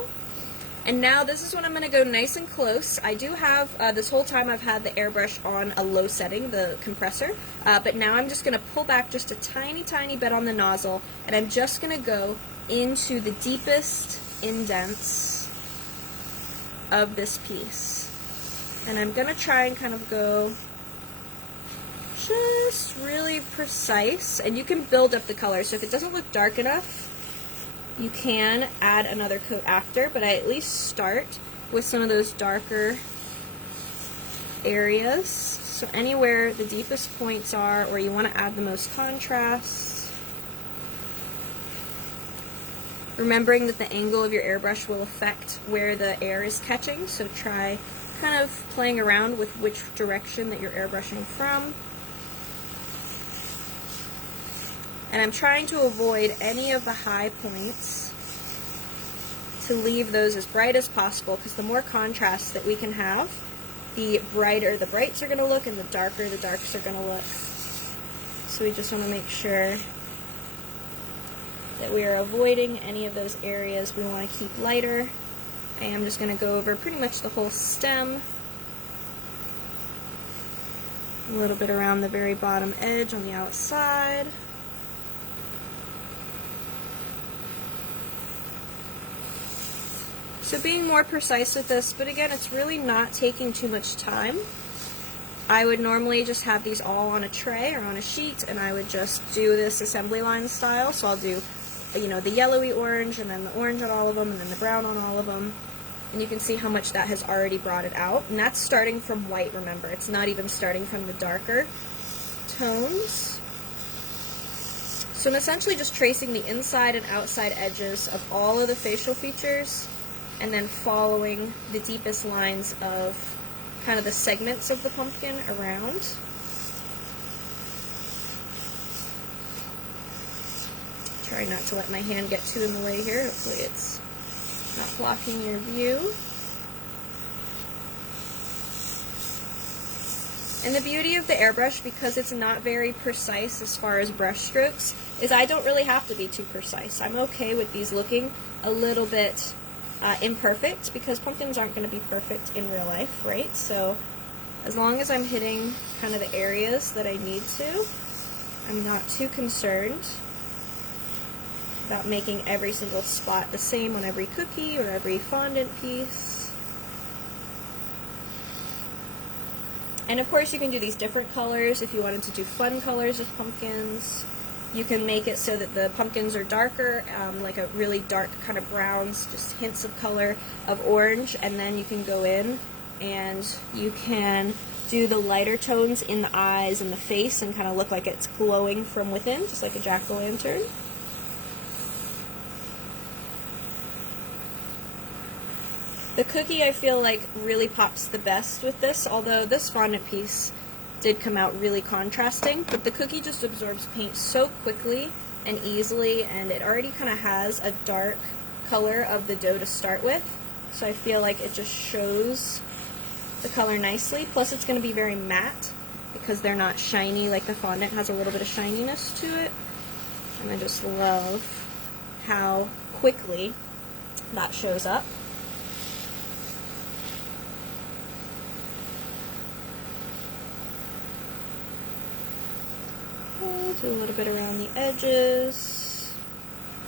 And now this is when I'm going to go nice and close. I do have, this whole time I've had the airbrush on a low setting, the compressor, but now I'm just going to pull back just a tiny, tiny bit on the nozzle, and I'm just going to go into the deepest indents of this piece. And I'm going to try and kind of go just really precise, and you can build up the color, so if it doesn't look dark enough, you can add another coat after, but I at least start with some of those darker areas. So anywhere the deepest points are, or you want to add the most contrast. Remembering that the angle of your airbrush will affect where the air is catching, so try kind of playing around with which direction that you're airbrushing from. And I'm trying to avoid any of the high points to leave those as bright as possible, because the more contrast that we can have, the brighter the brights are going to look and the darker the darks are going to look. So we just want to make sure that we are avoiding any of those areas we want to keep lighter. I am just going to go over pretty much the whole stem, a little bit around the very bottom edge on the outside. So being more precise with this, but again, it's really not taking too much time. I would normally just have these all on a tray or on a sheet, and I would just do this assembly line style. So I'll do, you know, the yellowy orange, and then the orange on all of them, and then the brown on all of them. And you can see how much that has already brought it out. And that's starting from white, remember. It's not even starting from the darker tones. So I'm essentially just tracing the inside and outside edges of all of the facial features, and then following the deepest lines of kind of the segments of the pumpkin around. Try not to let my hand get too in the way here. Hopefully it's not blocking your view. And the beauty of the airbrush, because it's not very precise as far as brush strokes, is I don't really have to be too precise. I'm okay with these looking a little bit imperfect, because pumpkins aren't going to be perfect in real life, right? So as long as I'm hitting kind of the areas that I need to, I'm not too concerned about making every single spot the same on every cookie or every fondant piece. And of course you can do these different colors if you wanted to do fun colors with pumpkins. You can make it so that the pumpkins are darker, like a really dark kind of browns, just hints of color of orange, and then you can go in and you can do the lighter tones in the eyes and the face and kind of look like it's glowing from within, just like a jack-o'-lantern. The cookie, I feel like, really pops the best with this, although this fondant piece did come out really contrasting, but the cookie just absorbs paint so quickly and easily, and it already kind of has a dark color of the dough to start with, so I feel like it just shows the color nicely. Plus it's going to be very matte, because they're not shiny, like the fondant has a little bit of shininess to it. And I just love how quickly that shows up. Okay, do a little bit around the edges.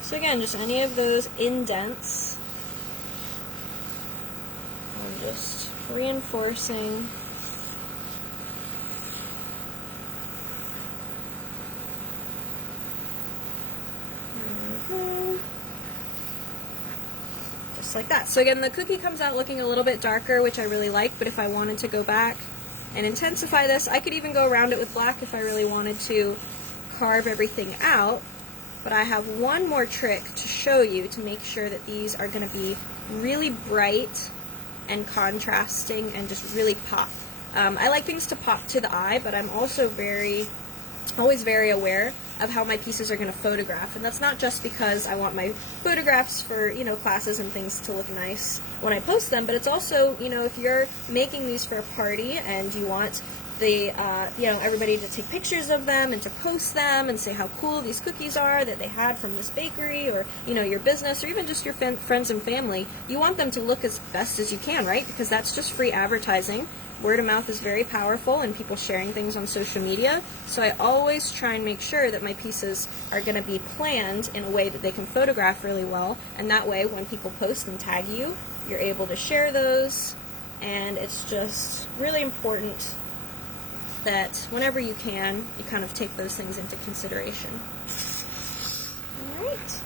So again, just any of those indents. I'm just reinforcing. Just like that. So again, the cookie comes out looking a little bit darker, which I really like, but if I wanted to go back and intensify this, I could even go around it with black if I really wanted to carve everything out. But I have one more trick to show you to make sure that these are going to be really bright and contrasting and just really pop. I like things to pop to the eye, but I'm also always very aware of how my pieces are going to photograph, and that's not just because I want my photographs for, you know, classes and things to look nice when I post them, but it's also, you know, if you're making these for a party and you want the, you know, everybody to take pictures of them and to post them and say how cool these cookies are that they had from this bakery, or, you know, your business, or even just your friends and family, you want them to look as best as you can, right? Because that's just free advertising. Word of mouth is very powerful, and people sharing things on social media, so I always try and make sure that my pieces are going to be planned in a way that they can photograph really well, and that way when people post and tag you, you're able to share those, and it's just really important that whenever you can, you kind of take those things into consideration. Alright.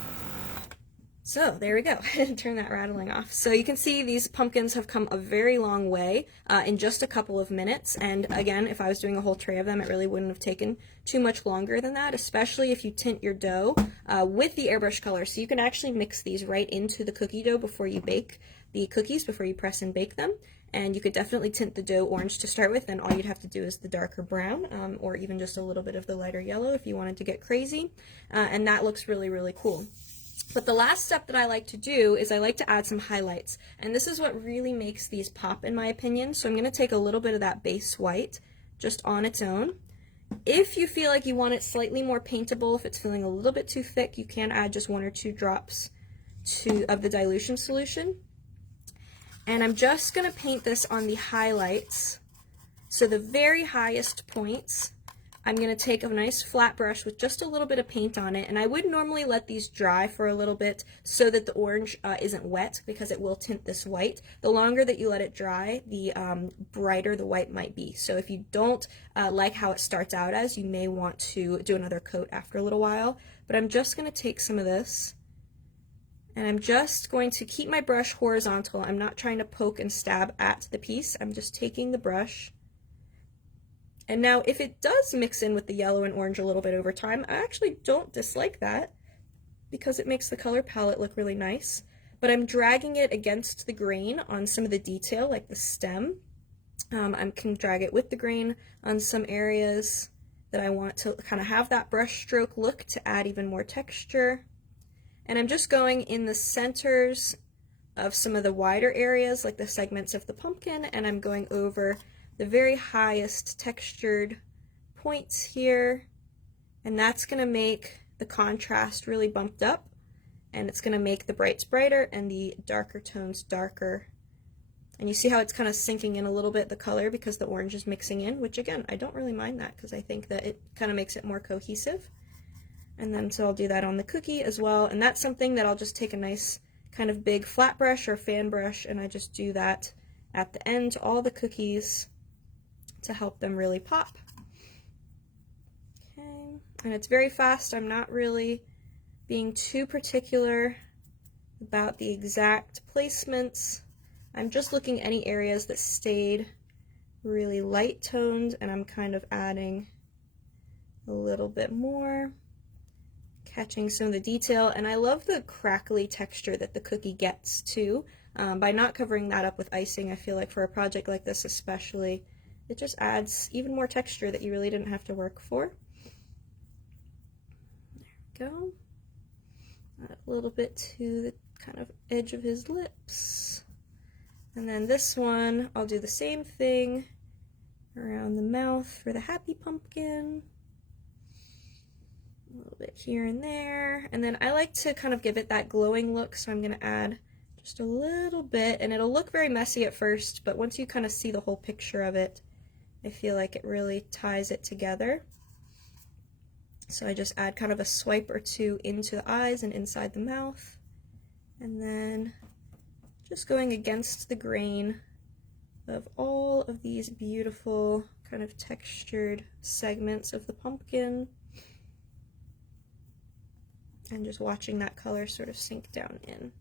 So there we go. Turn that rattling off. So you can see these pumpkins have come a very long way in just a couple of minutes. And again, if I was doing a whole tray of them, it really wouldn't have taken too much longer than that, especially if you tint your dough with the airbrush color. So you can actually mix these right into the cookie dough before you bake the cookies, before you press and bake them. And you could definitely tint the dough orange to start with, and all you'd have to do is the darker brown, or even just a little bit of the lighter yellow if you wanted to get crazy. And that looks really, really cool. But the last step that I like to do is I like to add some highlights, and this is what really makes these pop in my opinion. So I'm going to take a little bit of that base white just on its own. If you feel like you want it slightly more paintable, if it's feeling a little bit too thick, you can add just 1 or 2 drops of the dilution solution. And I'm just going to paint this on the highlights. So the very highest points, I'm going to take a nice flat brush with just a little bit of paint on it, and I would normally let these dry for a little bit so that the orange isn't wet, because it will tint this white. The longer that you let it dry, the brighter the white might be. So if you don't like how it starts out as, you may want to do another coat after a little while. But I'm just going to take some of this, and I'm just going to keep my brush horizontal. I'm not trying to poke and stab at the piece. I'm just taking the brush. And now if it does mix in with the yellow and orange a little bit over time, I actually don't dislike that because it makes the color palette look really nice. But I'm dragging it against the grain on some of the detail, like the stem. I can drag it with the grain on some areas that I want to kind of have that brush stroke look to add even more texture. And I'm just going in the centers of some of the wider areas, like the segments of the pumpkin, and I'm going over the very highest textured points here, and that's going to make the contrast really bumped up, and it's going to make the brights brighter and the darker tones darker. And you see how it's kind of sinking in a little bit, the color, because the orange is mixing in, which again, I don't really mind that because I think that it kind of makes it more cohesive. And then so I'll do that on the cookie as well, and that's something that I'll just take a nice kind of big flat brush or fan brush, and I just do that at the end to all the cookies to help them really pop. Okay, and it's very fast. I'm not really being too particular about the exact placements. I'm just looking any areas that stayed really light toned, and I'm kind of adding a little bit more, catching some of the detail. And I love the crackly texture that the cookie gets too. By not covering that up with icing, I feel like for a project like this especially, it just adds even more texture that you really didn't have to work for. There we go. Add a little bit to the kind of edge of his lips. And then this one, I'll do the same thing. around the mouth for the happy pumpkin. A little bit here and there. And then I like to kind of give it that glowing look, so I'm going to add just a little bit, and it'll look very messy at first, but once you kind of see the whole picture of it, I feel like it really ties it together. So I just add kind of a swipe or two into the eyes and inside the mouth, and then just going against the grain of all of these beautiful kind of textured segments of the pumpkin, and just watching that color sort of sink down in.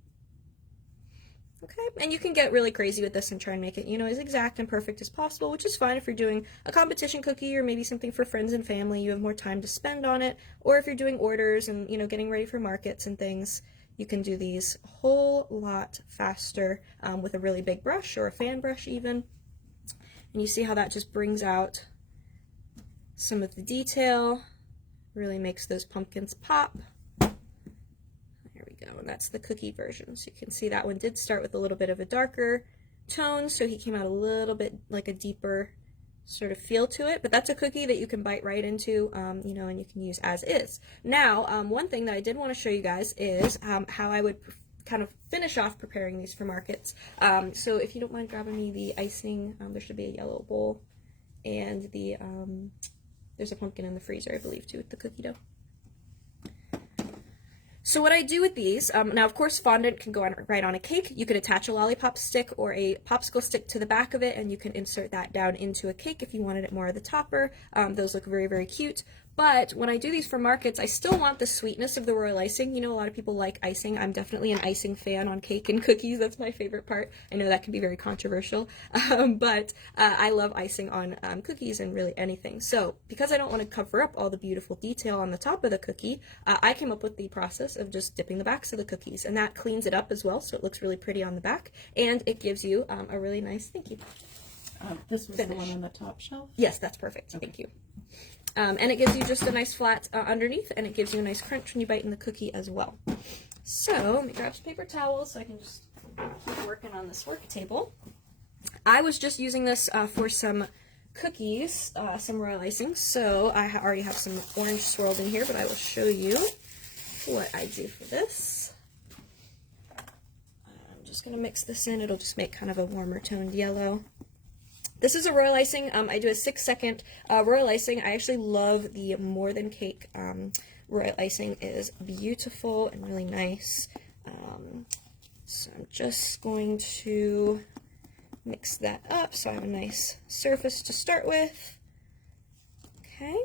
Okay, and you can get really crazy with this and try and make it, you know, as exact and perfect as possible, which is fine if you're doing a competition cookie or maybe something for friends and family. You have more time to spend on it, or if you're doing orders and, you know, getting ready for markets and things, you can do these a whole lot faster with a really big brush or a fan brush even. And you see how that just brings out some of the detail, really makes those pumpkins pop. And that's the cookie version. So you can see that one did start with a little bit of a darker tone, so he came out a little bit like a deeper sort of feel to it, but that's a cookie that you can bite right into, you know, and you can use as is. Now, one thing that I did want to show you guys is how I would kind of finish off preparing these for markets. So if you don't mind grabbing me the icing, there should be a yellow bowl, and the there's a pumpkin in the freezer, I believe, too, with the cookie dough. So what I do with these, now of course fondant can go on right on a cake. You could attach a lollipop stick or a popsicle stick to the back of it, and you can insert that down into a cake if you wanted it more of the topper. Those look very, very cute. But when I do these for markets, I still want the sweetness of the royal icing. You know, a lot of people like icing. I'm definitely an icing fan on cake and cookies. That's my favorite part. I know that can be very controversial, but I love icing on cookies and really anything. So because I don't want to cover up all the beautiful detail on the top of the cookie, I came up with the process of just dipping the backs of the cookies, and that cleans it up as well, so it looks really pretty on the back, and it gives you a really nice, thank you. This was the one on the top shelf? Yes, that's perfect. Okay. Thank you. And it gives you just a nice flat underneath, and it gives you a nice crunch when you bite in the cookie as well. So let me grab some paper towels so I can just keep working on this work table. I was just using this for some cookies, some royal icing, so I already have some orange swirled in here, but I will show you what I do for this. I'm just going to mix this in. It'll just make kind of a warmer toned yellow. This is a royal icing. I do a 6-second royal icing. I actually love the More Than Cake royal icing. It is beautiful and really nice. So I'm just going to mix that up so I have a nice surface to start with. Okay.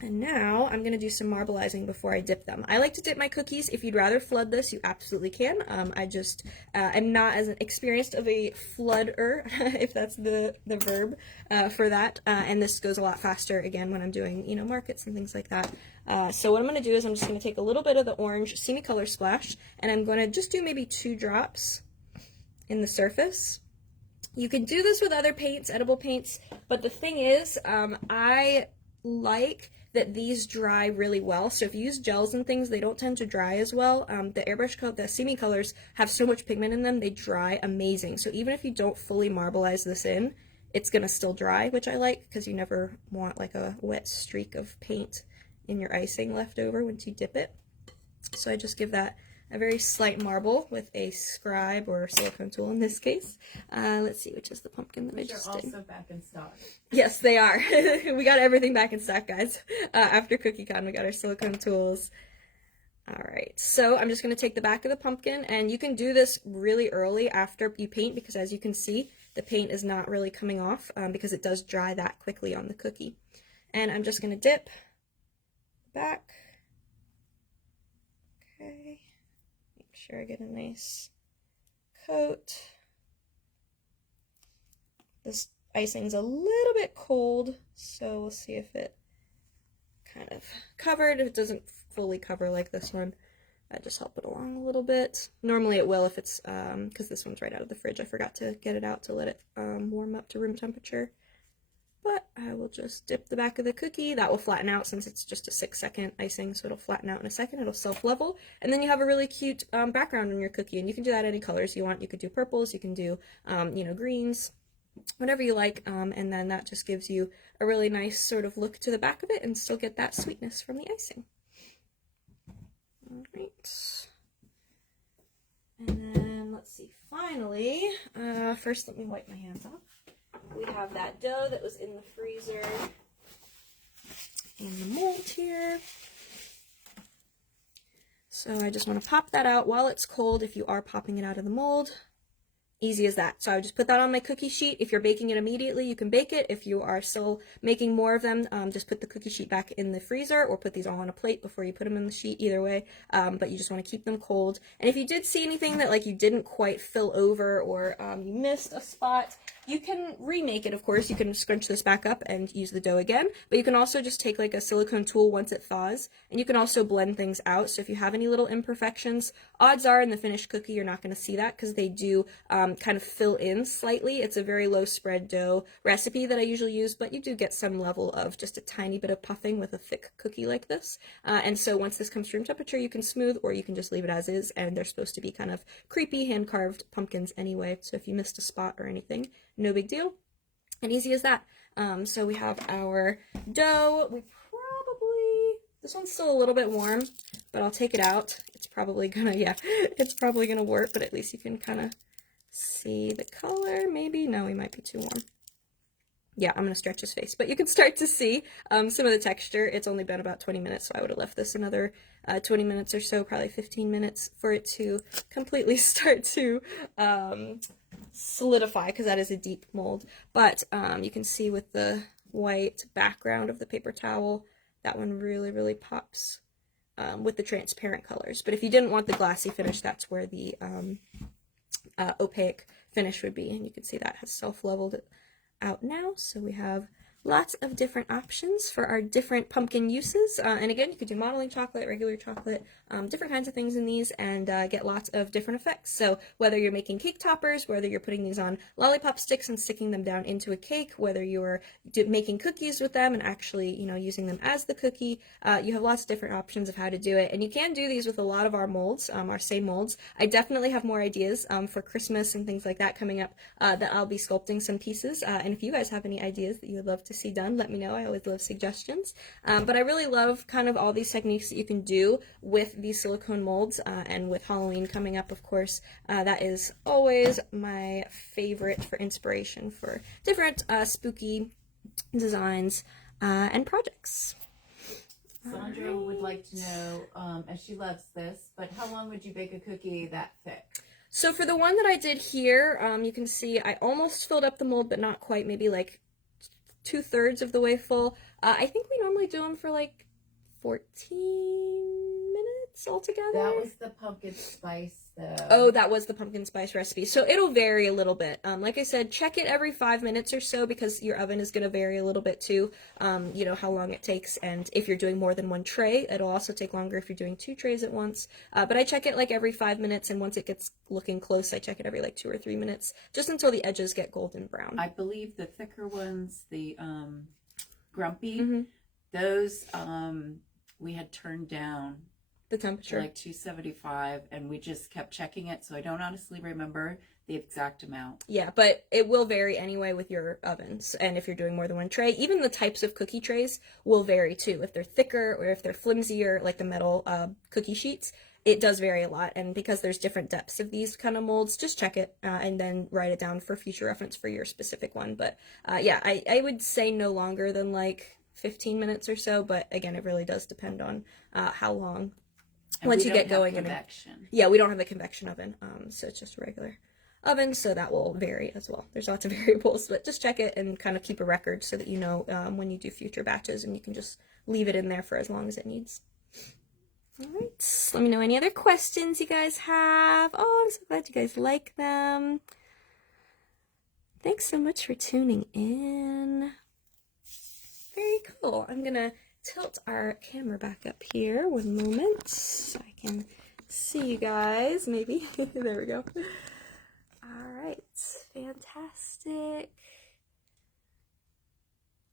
And now I'm going to do some marbleizing before I dip them. I like to dip my cookies. If you'd rather flood this, you absolutely can. I just am not as experienced of a floodder, if that's the verb for that. And this goes a lot faster, again, when I'm doing, you know, markets and things like that. So what I'm going to do is I'm just going to take a little bit of the orange Simi Color Splash, and I'm going to just do maybe 2 drops in the surface. You can do this with other paints, edible paints, but the thing is, I like that these dry really well. So if you use gels and things, they don't tend to dry as well. The airbrush color, the Simi colors have so much pigment in them, they dry amazing. So even if you don't fully marbleize this in, it's gonna still dry, which I like, because you never want like a wet streak of paint in your icing left over once you dip it. So I just give that a very slight marble with a scribe or silicone tool in this case. Let's see, which is the pumpkin that I just did. Which are also back in stock. Yes, they are. We got everything back in stock, guys. After CookieCon, we got our silicone tools. All right, so I'm just going to take the back of the pumpkin, and you can do this really early after you paint, because as you can see, the paint is not really coming off because it does dry that quickly on the cookie. And I'm just going to dip the back. Okay. Sure I get a nice coat. This icing's a little bit cold, so we'll see if it kind of covered. If it doesn't fully cover like this one, I just help it along a little bit. Normally it will if it's, because this one's right out of the fridge. I forgot to get it out to let it warm up to room temperature. But I will just dip the back of the cookie. That will flatten out since it's just a 6-second icing, so it'll flatten out in a second. It'll self-level, and then you have a really cute background on your cookie, and you can do that any colors you want. You could do purples, you can do, you know, greens, whatever you like, and then that just gives you a really nice sort of look to the back of it and still get that sweetness from the icing. All right. And then, let's see, finally, first let me wipe my hands off. We have that dough that was in the freezer in the mold here. So I just want to pop that out while it's cold if you are popping it out of the mold. Easy as that. So I just put that on my cookie sheet. If you're baking it immediately, you can bake it. If you are still making more of them, just put the cookie sheet back in the freezer or put these all on a plate before you put them in the sheet, either way. But you just want to keep them cold. And if you did see anything that like you didn't quite fill over or you missed a spot, you can remake it, of course. You can scrunch this back up and use the dough again, but you can also just take like a silicone tool once it thaws, and you can also blend things out. So if you have any little imperfections, odds are in the finished cookie you're not going to see that because they do kind of fill in slightly. It's a very low spread dough recipe that I usually use, but you do get some level of just a tiny bit of puffing with a thick cookie like this. And so once this comes to room temperature, you can smooth or you can just leave it as is, and they're supposed to be kind of creepy hand-carved pumpkins anyway. So if you missed a spot or anything, no big deal, and easy as that. So we have our dough. This one's still a little bit warm, but I'll take it out. It's probably gonna, it's probably gonna work, but at least you can kind of see the color, maybe. No, we might be too warm. Yeah, I'm gonna stretch his face, but you can start to see some of the texture. It's only been about 20 minutes, so I would have left this another 20 minutes or so, probably 15 minutes for it to completely start to solidify, because that is a deep mold. But you can see with the white background of the paper towel, that one really pops with the transparent colors. But if you didn't want the glassy finish, that's where the opaque finish would be, and you can see that has self-leveled it out now. So we have lots of different options for our different pumpkin uses, and again, you could do modeling chocolate, regular chocolate, different kinds of things in these, and get lots of different effects. So whether you're making cake toppers, whether you're putting these on lollipop sticks and sticking them down into a cake, whether you're making cookies with them and actually, you know, using them as the cookie, you have lots of different options of how to do it. And you can do these with a lot of our molds, our same molds. I definitely have more ideas for Christmas and things like that coming up that I'll be sculpting some pieces, and if you guys have any ideas that you would love to see done, let me know. I always love suggestions. But I really love kind of all these techniques that you can do with these silicone molds, and with Halloween coming up, of course, that is always my favorite for inspiration for different spooky designs and projects. Sandra would like to know, as she loves this, but how long would you bake a cookie that thick? So for the one that I did here, you can see I almost filled up the mold, but not quite, maybe like 2/3 of the way full. I think we normally do them for like 14 minutes altogether. That was the pumpkin spice, though. Oh, that was the pumpkin spice recipe. So it'll vary a little bit. Like I said, check it every 5 minutes or so, because your oven is going to vary a little bit too. You know, how long it takes, and if you're doing more than one tray, it'll also take longer if you're doing 2 trays at once. But I check it like every 5 minutes, and once it gets looking close, I check it every like 2 or 3 minutes, just until the edges get golden brown. I believe the thicker ones, the grumpy, those we had turned down the temperature to like 275, and we just kept checking it, so I don't honestly remember the exact amount. Yeah, but it will vary anyway with your ovens, and if you're doing more than one tray. Even the types of cookie trays will vary too. If they're thicker or if they're flimsier, like the metal cookie sheets, it does vary a lot. And because there's different depths of these kind of molds, just check it and then write it down for future reference for your specific one. But yeah, I would say no longer than like 15 minutes or so, but again, it really does depend on how long. And once you get going. Convection. Yeah, we don't have a convection oven, so it's just a regular oven, so that will vary as well. There's lots of variables, but just check it and kind of keep a record so that you know when you do future batches, and you can just leave it in there for as long as it needs. All right, let me know any other questions you guys have. Oh, I'm so glad you guys like them. Thanks so much for tuning in. Very cool. I'm gonna tilt our camera back up here 1 moment so I can see you guys, maybe. There we go. All right, fantastic.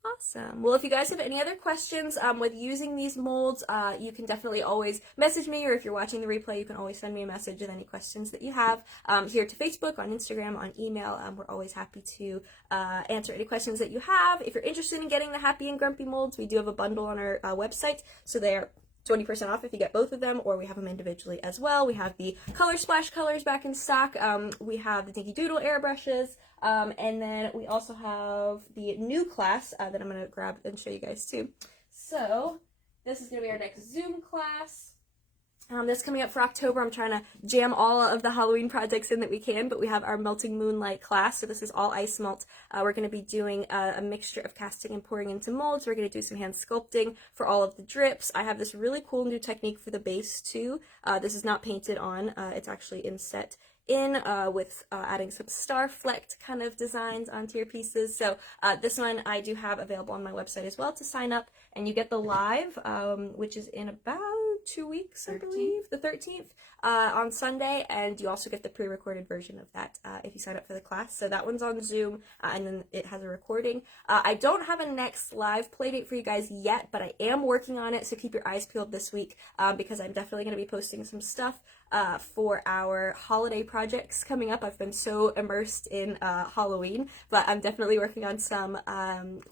Awesome. Well, if you guys have any other questions with using these molds, you can definitely always message me, or if you're watching the replay, you can always send me a message with any questions that you have here to Facebook, on Instagram, on email. We're always happy to answer any questions that you have. If you're interested in getting the Happy and Grumpy molds, we do have a bundle on our website, so they're 20% off if you get both of them, or we have them individually as well. We have the Color Splash colors back in stock. We have the Dinky Doodle airbrushes, and then we also have the new class that I'm going to grab and show you guys too. So this is going to be our next Zoom class. That's coming up for October. I'm trying to jam all of the Halloween projects in that we can, but we have our Melting Moonlight class, so this is all ice melt. We're going to be doing a mixture of casting and pouring into molds. We're going to do some hand sculpting for all of the drips. I have this really cool new technique for the base too. This is not painted on, it's actually inset in with adding some star flecked kind of designs onto your pieces. So this one I do have available on my website as well to sign up, and you get the live, which is in about 2 weeks, I believe, the 13th on Sunday, and you also get the pre-recorded version of that if you sign up for the class. So that one's on Zoom, and then it has a recording. I don't have a next live playdate for you guys yet, but I am working on it, so keep your eyes peeled this week because I'm definitely going to be posting some stuff for our holiday projects coming up. I've been so immersed in Halloween, but I'm definitely working on some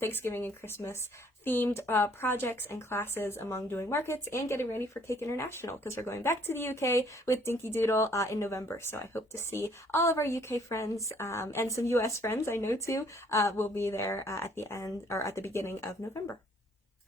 Thanksgiving and Christmas themed projects and classes among doing markets and getting ready for Cake International, because we're going back to the UK with Dinky Doodle in November. So I hope to see all of our UK friends and some US friends I know too will be there at the end or at the beginning of November.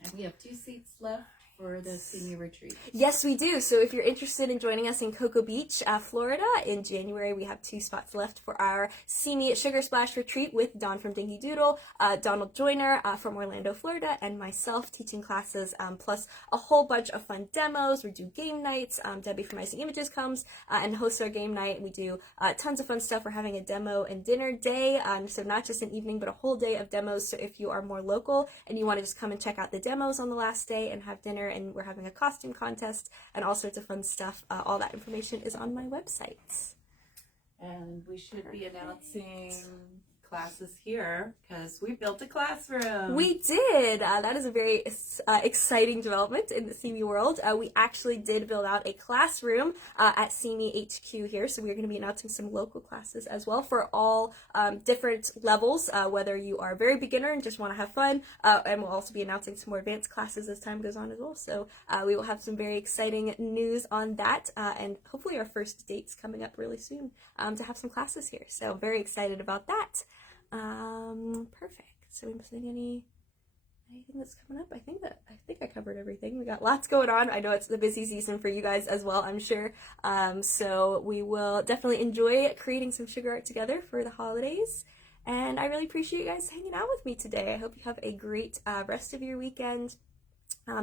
And we have 2 seats left for the senior retreat. Yes, we do. So if you're interested in joining us in Cocoa Beach, Florida, in January, we have 2 spots left for our Simi Sugar Splash retreat with Don from Dinky Doodle, Donald Joyner from Orlando, Florida, and myself teaching classes, plus a whole bunch of fun demos. We do game nights. Debbie from Icing Images comes and hosts our game night. We do tons of fun stuff. We're having a demo and dinner day, so not just an evening, but a whole day of demos. So if you are more local and you want to just come and check out the demos on the last day and have dinner, and we're having a costume contest and all sorts of fun stuff. All that information is on my website. And we should be announcing classes here because we built a classroom. We did. That is a very exciting development in the Simi world. We actually did build out a classroom at Simi HQ here, so we're going to be announcing some local classes as well for all different levels, whether you are a very beginner and just want to have fun, and we'll also be announcing some more advanced classes as time goes on as well. So we will have some very exciting news on that, and hopefully our first dates coming up really soon to have some classes here. So very excited about that. Perfect. So we missing anything that's coming up? I think I covered everything. We got lots going on. I know it's the busy season for you guys as well, I'm sure. So we will definitely enjoy creating some sugar art together for the holidays. And I really appreciate you guys hanging out with me today. I hope you have a great rest of your weekend.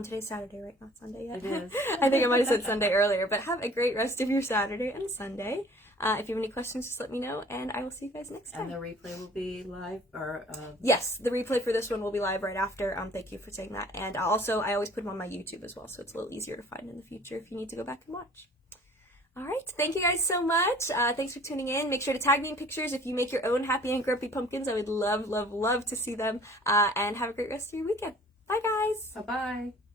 Today's Saturday, right? Not Sunday yet. It is. I think I might have said Sunday earlier, but have a great rest of your Saturday and Sunday. If you have any questions, just let me know, and I will see you guys next time. And the replay will be live, or yes, the replay for this one will be live right after. Thank you for saying that. And also, I always put them on my YouTube as well, so it's a little easier to find in the future if you need to go back and watch. All right, thank you guys so much. Thanks for tuning in. Make sure to tag me in pictures if you make your own Happy and Grumpy pumpkins. I would love, love, love to see them. And have a great rest of your weekend. Bye, guys. Bye-bye.